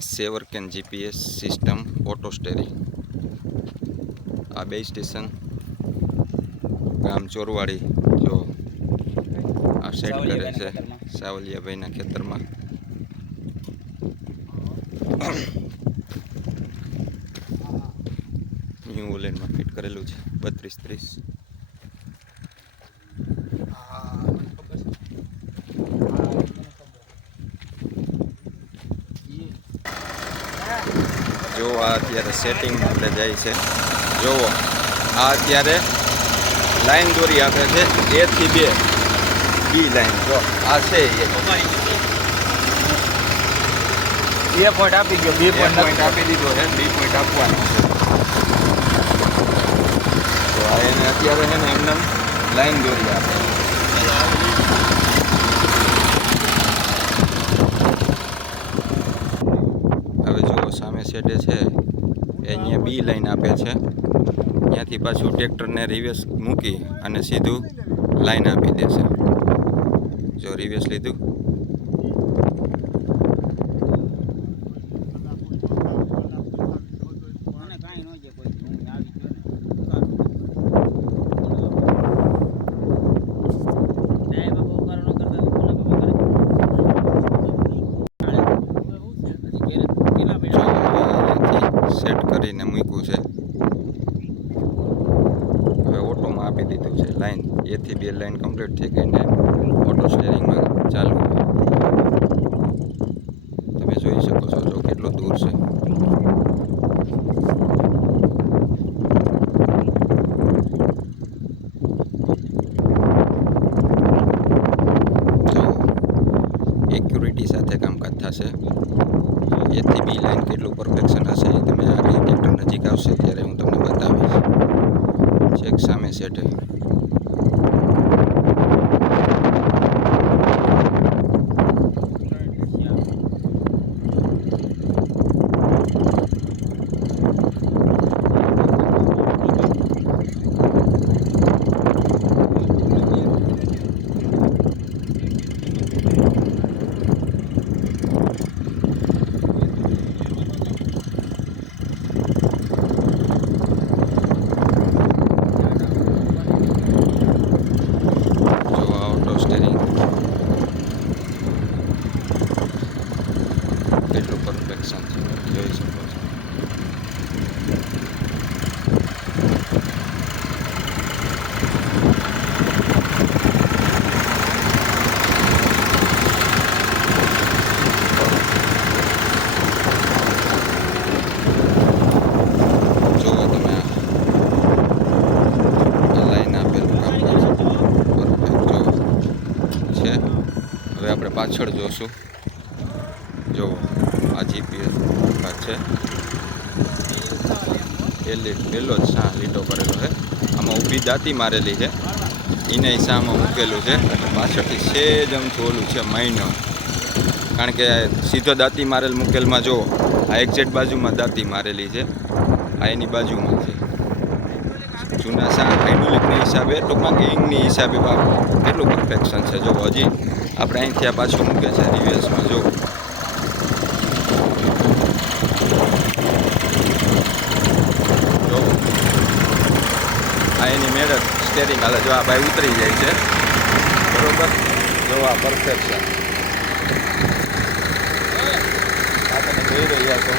સેવર્કેન GPS system auto steering. આ બે station ગામ ચોરવાડી જો આ સેટ કરે છે સાવલિયાભાઈના ખેતરમાં. ન્યૂ ઓલેન્ડમાં ફિટ કરેલું છે 32-30. જો આ અત્યારે સેટિંગ આપણે જાય છે. જોવો આ અત્યારે લાઈન દોરી આપે છે 1 થી 2 બી લાઈન. જો આ છે એ પોઈન્ટ આપી ગયો, 2 પોઈન્ટ આપી દીધો છે, 2 પોઈન્ટ આપવાનો છે. તો આ એને અત્યારે છે ને એમને લાઈન દોરી આપે. હવે જો સામે સેટે છે એ અહીંયા બી લાઈન આપે છે. ત્યાંથી પાછું ટ્રેક્ટરને રિવર્સ મૂકી અને સીધું લાઈન આપી દેશે. જો રિવર્સ લીધું. સેટ કરીને મૂક્યું છે. હવે ઓટોમાં આપી દીધું છે લાઈન. 1 થી 2 લાઈન કમ્પ્લીટ થઈ ગઈને ઓટો સ્ટેરિંગમાં ચાલુ. તમે જોઈ શકો છો જો કેટલો દૂર છે. જો એક્યુરેટી સાથે કામકાજ થશે. 1 થી 2 લાઈન કેટલું પરફેક્શન હશે એ તમે આગળ ટ્રેક્ટર નજીક આવશે ત્યારે હું તમને બતાવીશ. ચેક સામે સેટ. કેટલું પરફેક્શન છે જોઈ શકો છો. જોવો તમે આ લાઈન આપેલું કામકાજ પરફેક્ટ જો છે. હવે આપણે પાછળ જોશું. જો આ જીપીએસ ભાગ છે. પહેલો જ શા લીટો કરેલો છે. આમાં ઊભી દાંતી મારેલી છે એને શામાં મૂકેલું છે. અને પાછળથી સેજ અમથું ઓલું છે માઇનર. કારણ કે સીધો દાંતી મારેલ મૂકેલમાં જો આ એક્ઝેક્ટ બાજુમાં દાંતી મારેલી છે. આ એની બાજુમાં છે. જૂના શા હાઇડ્રોલિકની હિસાબે ટૂંકમાં ગેઇંગની હિસાબે કેટલું પરફેક્શન છે. જો હજી આપણે અહીંથી આ પાછું મૂકે છે રિવર્સમાં. જો આ એની મેળે સ્ટેરિંગ હાલે. જો આ ભાઈ ઉતરી જાય છે બરોબર. જો આ પરફેક્શન આ તમે જોઈ રહ્યા છો.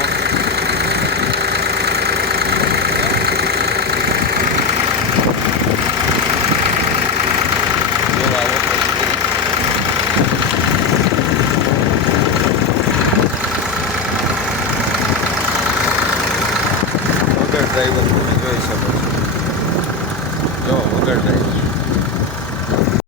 જો આ વગર ડ્રાઈવર તમે જોઈ શકો છો. જો વગર ડ્રાઈવર